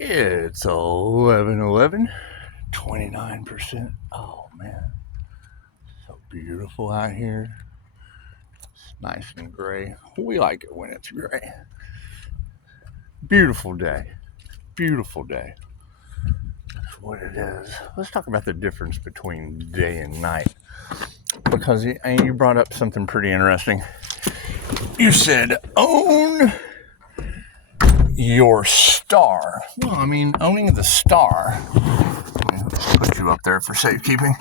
It's 11:11, 29%. Oh man, so beautiful out here. It's nice and gray. We like it when it's gray. Beautiful day. Beautiful day. That's what it is. Let's talk about the difference between day and night. Because you brought up something pretty interesting. You said, own your star. Well, I mean, owning the star. Let me put you up there for safekeeping.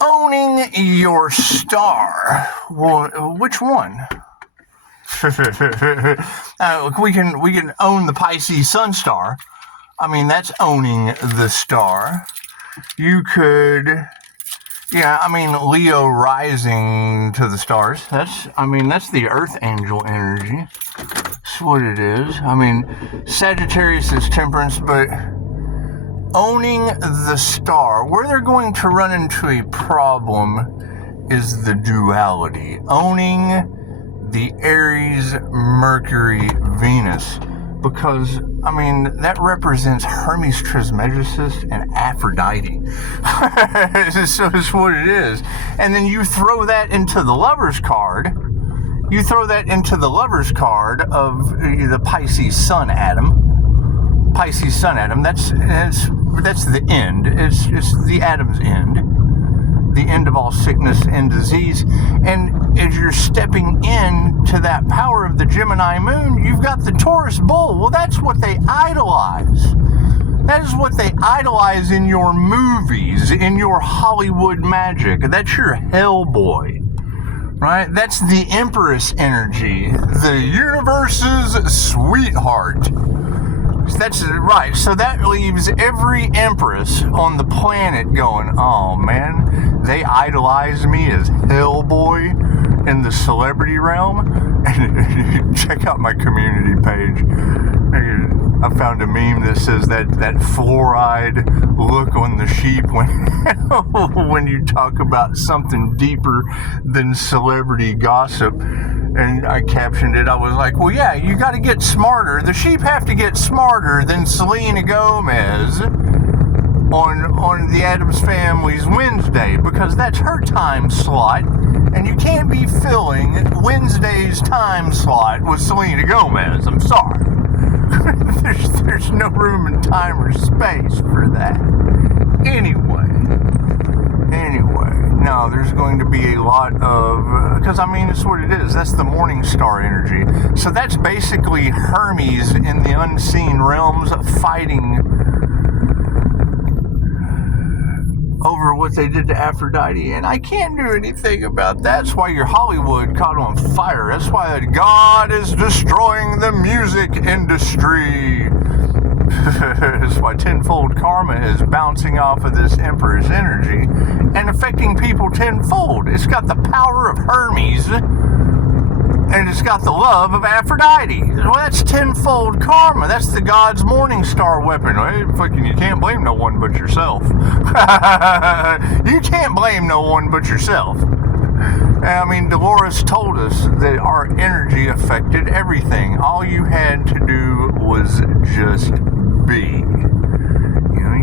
Owning your star. Well, which one? We can own the Pisces Sun star. I mean, that's owning the star. You could, Leo rising to the stars. That's the Earthangel energy. That's what it is. I mean, Sagittarius is temperance, but owning the star, where they're going to run into a problem is the duality. Owning the Aries, Mercury, Venus. Because, that represents Hermes Trismegistus and Aphrodite. So it's what it is. And then you throw that into the Lover's card. You throw that into the Lover's card of the Pisces Sun Atom. Pisces Sun Atom, that's the end. It's the Atom's end. The end of all sickness and disease. And as you're stepping into that power of the Gemini moon, you've got the Taurus bull. Well, that's what they idolize. That is what they idolize in your movies, in your Hollywood magic. That's your Hellboy, right? That's the Empress energy, the universe's sweetheart. That's right. So that leaves every empress on the planet going, oh man, they idolize me as Hellboy in the celebrity realm. And check out my community page. I found a meme that says that fluoride look on the sheep when you talk about something deeper than celebrity gossip. And I captioned it. I was like, well, yeah, you got to get smarter. The sheep have to get smarter than Selena Gomez on the Addams Family's Wednesday, because that's her time slot. And you can't be filling Wednesday's time slot with Selena Gomez. I'm sorry. There's no room and time or space for that. Anyway, no, there's going to be a lot of, because it's what it is. That's the morning star energy. So that's basically Hermes in the unseen realms fighting over what they did to Aphrodite. And I can't do anything about that. That's why your Hollywood caught on fire. That's why God is destroying the music industry. That's why tenfold karma is bouncing off of this Emperor's energy and affecting people tenfold. It's got the power of Hermes and it's got the love of Aphrodite. Well, that's tenfold karma. That's the God's morning star weapon. You can't blame no one but yourself. You can't blame no one but yourself. Dolores told us that our energy affected everything. All you had to do was just be.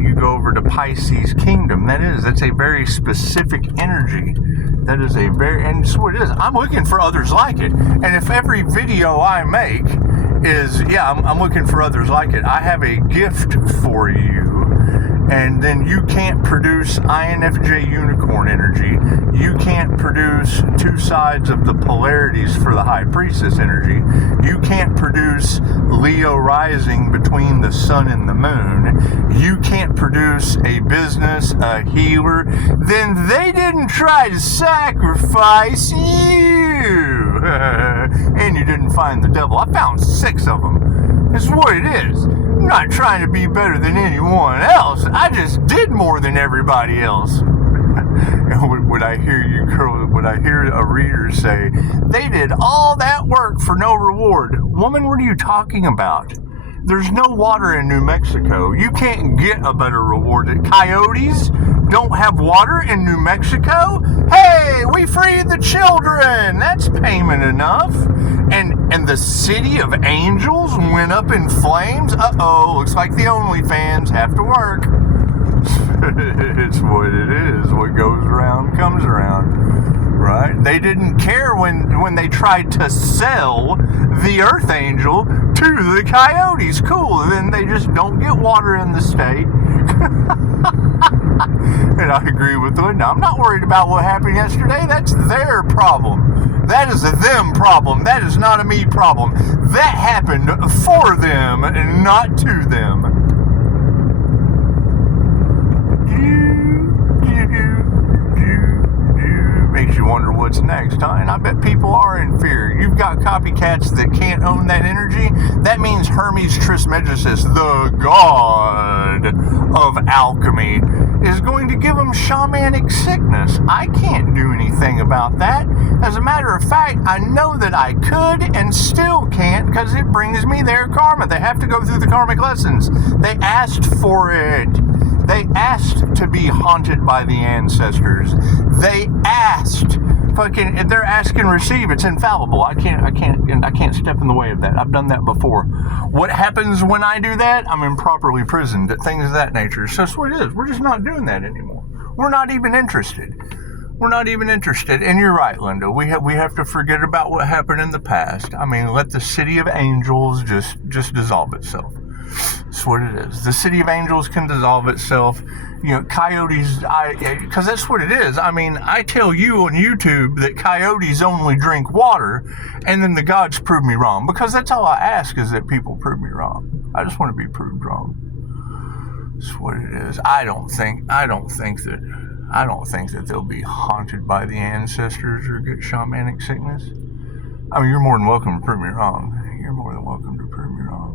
You go over to Pisces Kingdom. That's a very specific energy. That is and it's what it is. I'm looking for others like it. And if every video I make is, I'm looking for others like it, I have a gift for you. And then you can't produce INFJ unicorn energy. You can't produce two sides of the polarities for the high priestess energy. You can't produce Leo rising between the sun and the moon. You can't produce a business, a healer. Then they didn't try to sacrifice you. And you didn't find the devil. I found 6 of them. That's what it is. I'm not trying to be better than anyone else. I just did more than everybody else. And when I hear a reader say, they did all that work for no reward. Woman, what are you talking about? There's no water in New Mexico. You can't get a better reward. Coyotes don't have water in New Mexico? Hey, we freed the children. That's payment enough. And and the city of angels went up in flames. Uh-oh, looks like the OnlyFans have to work. It's what it is. What goes around comes around, right? They didn't care when they tried to sell the Earthangel to the coyotes. Cool, then they just don't get water in the state. And I agree with Linda. I'm not worried about what happened yesterday. That's their problem. That is a them problem. That is not a me problem. That happened for them and not to them. Makes you wonder what's next, huh? And I bet people are in fear. You've got copycats that can't own that energy. That means Hermes Trismegistus, the god of alchemy, is going to give them shamanic sickness. I can't do anything about that. As a matter of fact, I know that I could and still can't because it brings me their karma. They have to go through the karmic lessons. They asked for it. They asked to be haunted by the ancestors. They asked. Fucking, they're ask and receive. It's infallible. I can't step in the way of that. I've done that before. What happens when I do that? I'm improperly prisoned. Things of that nature. So that's what it is. We're just not doing that anymore. We're not even interested. We're not even interested. And you're right, Linda. We have to forget about what happened in the past. I mean, let the city of angels just dissolve itself. That's what it is. The city of angels can dissolve itself. You know, coyotes, because that's what it is. I mean, I tell you on YouTube that coyotes only drink water, and then the gods prove me wrong. Because that's all I ask, is that people prove me wrong. I just want to be proved wrong. That's what it is. I don't think that they'll be haunted by the ancestors or get shamanic sickness. I mean, you're more than welcome to prove me wrong. You're more than welcome to prove me wrong.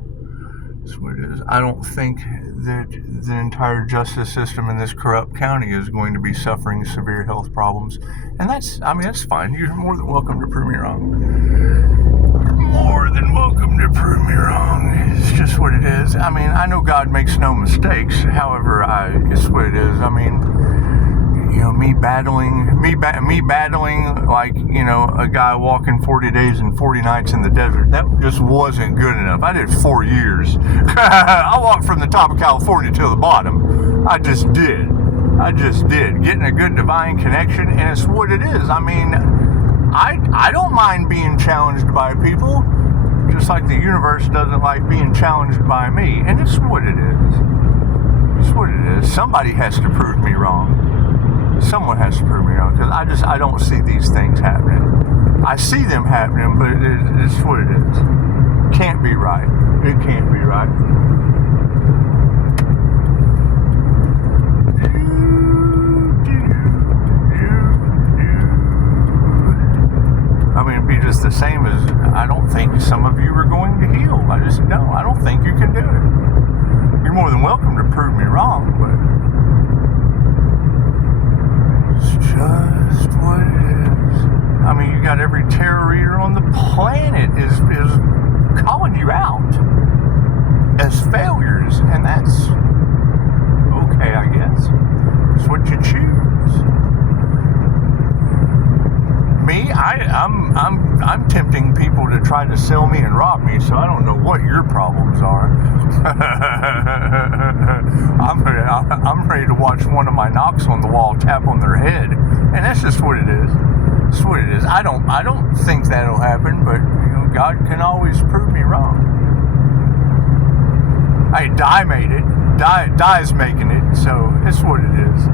That's what it is. I don't think that the entire justice system in this corrupt county is going to be suffering severe health problems. And that's fine. You're more than welcome to prove me wrong. You're more than welcome to prove me wrong. It's just what it is. I mean, I know God makes no mistakes. However, it's what it is. I mean, you know, me battling like, you know, a guy walking 40 days and 40 nights in the desert. That just wasn't good enough. I did 4 years. I walked from the top of California to the bottom. I just did. Getting a good divine connection, and it's what it is. I mean, I don't mind being challenged by people, just like the universe doesn't like being challenged by me. And it's what it is. It's what it is. Somebody has to prove me wrong. Someone has to prove me wrong, because I don't see these things happening. I see them happening, but it's what it is. Can't be right. It can't be right. I mean, it'd be just the same as, I don't think some of you are going to heal. I don't think you can do it. You're more than welcome to prove me wrong, but it's just what it is. I mean, you got every tarot reader on the planet is calling you out as failures, and that's okay, I guess. It's what you choose. Me, I'm tempting people to try to sell me and rob me, so I don't know what your problems are. I'm ready to watch one of my knocks on the wall tap on their head, and that's just what it is. That's what it is. I don't think that'll happen, but you know, God can always prove me wrong. Hey, Di made it. Di's making it, so it's what it is.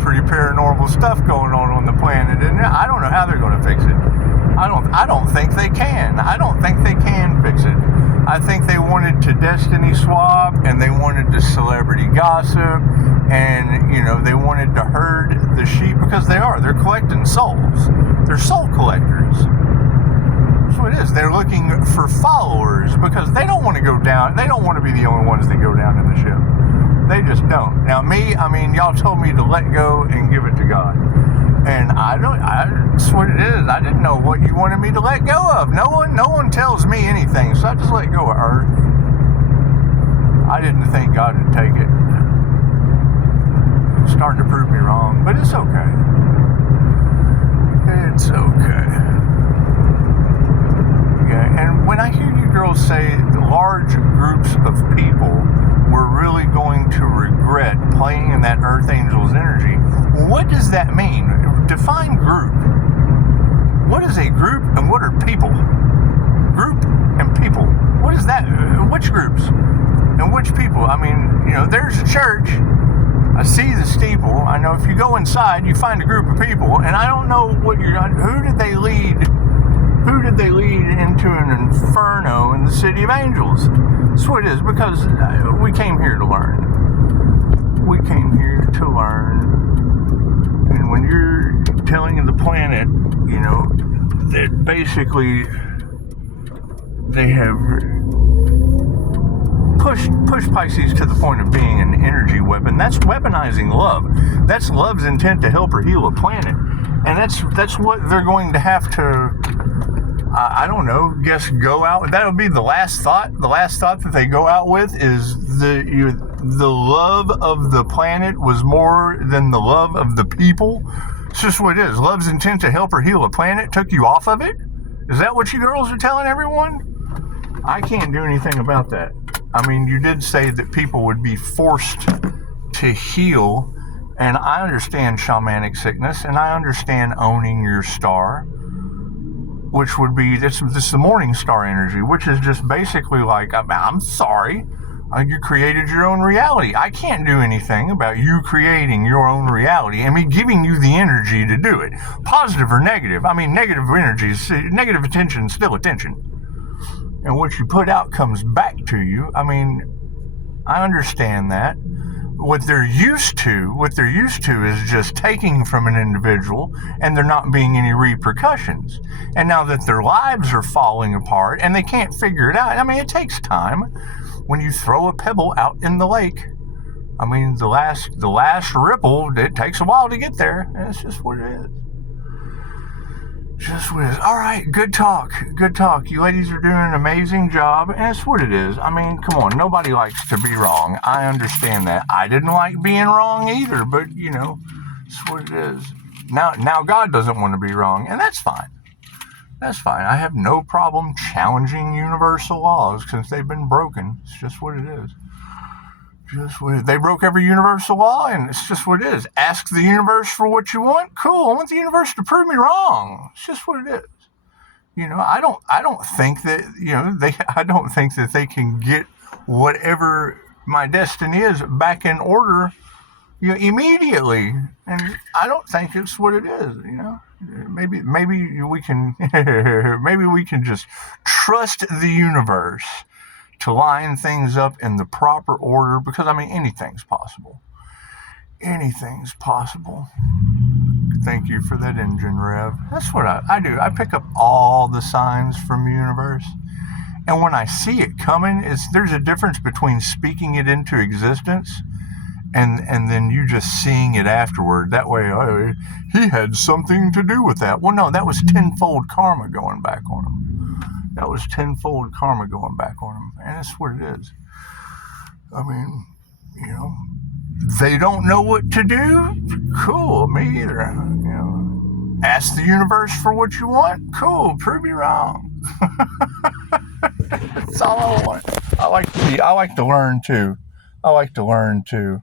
Pretty paranormal stuff going on the planet, and I don't know how they're going to fix it. I don't think they can. I don't think they can fix it. I think they wanted to destiny swap, and they wanted to celebrity gossip, and you know, they wanted to herd the sheep, because they're collecting souls. They're soul collectors. That's what it is. They're looking for followers, because they don't want to go down. They don't want to be the only ones that go down in the ship. They just don't. Now me, I mean, y'all told me to let go and give it to God. And that's what it is. I didn't know what you wanted me to let go of. No one tells me anything, so I just let go of Earth. I didn't think God would take it. It's starting to prove me wrong, but it's okay. It's okay. Yeah, and when I hear you girls say large groups of people were really going to regret playing in that Earthangel's energy, what does that mean? Define group. What is a group and what are people? Group and people. What is that? Which groups and which people? I mean, there's a church. I see the steeple. I know if you go inside, you find a group of people, and I don't know who did they lead into an inferno in the city of angels? That's what it is, because we came here to learn. We came here to learn. And when you're telling the planet, that basically they have push Pisces to the point of being an energy weapon. That's weaponizing love. That's love's intent to help or heal a planet. And that's what they're going to have to, I don't know, go out. That would be the last thought. The last thought that they go out with is the love of the planet was more than the love of the people. It's just what it is. Love's intent to help or heal a planet took you off of it? Is that what you girls are telling everyone? I can't do anything about that. I mean, you did say that people would be forced to heal, and I understand shamanic sickness, and I understand owning your star, which would be, this is the morning star energy, which is just basically like, I'm sorry, you created your own reality. I can't do anything about you creating your own reality and me giving you the energy to do it. Positive or negative. I mean, negative energy is, negative attention is still attention. And what you put out comes back to you. I mean, I understand that. What they're used to is just taking from an individual and there not being any repercussions. And now that their lives are falling apart and they can't figure it out, I mean, it takes time. When you throw a pebble out in the lake, I mean, the last ripple, it takes a while to get there. And it's just what it is. Just what it is. All right, good talk. You ladies are doing an amazing job, and it's what it is. I mean, come on, nobody likes to be wrong. I understand that. I didn't like being wrong either, but, it's what it is. Now God doesn't want to be wrong, and that's fine. That's fine. I have no problem challenging universal laws since they've been broken. It's just what it is. Just what it is. They broke every universal law, and it's just what it is. Ask the universe for what you want. Cool. I want the universe to prove me wrong. It's just what it is. I don't think that, I don't think that they can get whatever my destiny is back in order, immediately. And I don't think it's what it is, Maybe we can, maybe we can just trust the universe to line things up in the proper order, because, I mean, anything's possible. Anything's possible. Thank you for that engine rev. That's what I do. I pick up all the signs from the universe. And when I see it coming, there's a difference between speaking it into existence and then you just seeing it afterward. That way, he had something to do with that. Well, no, that was tenfold karma going back on him. That was tenfold karma going back on him. And that's what it is. I mean, they don't know what to do? Cool, me either. Ask the universe for what you want? Cool, prove me wrong. That's all I want. I like to learn too.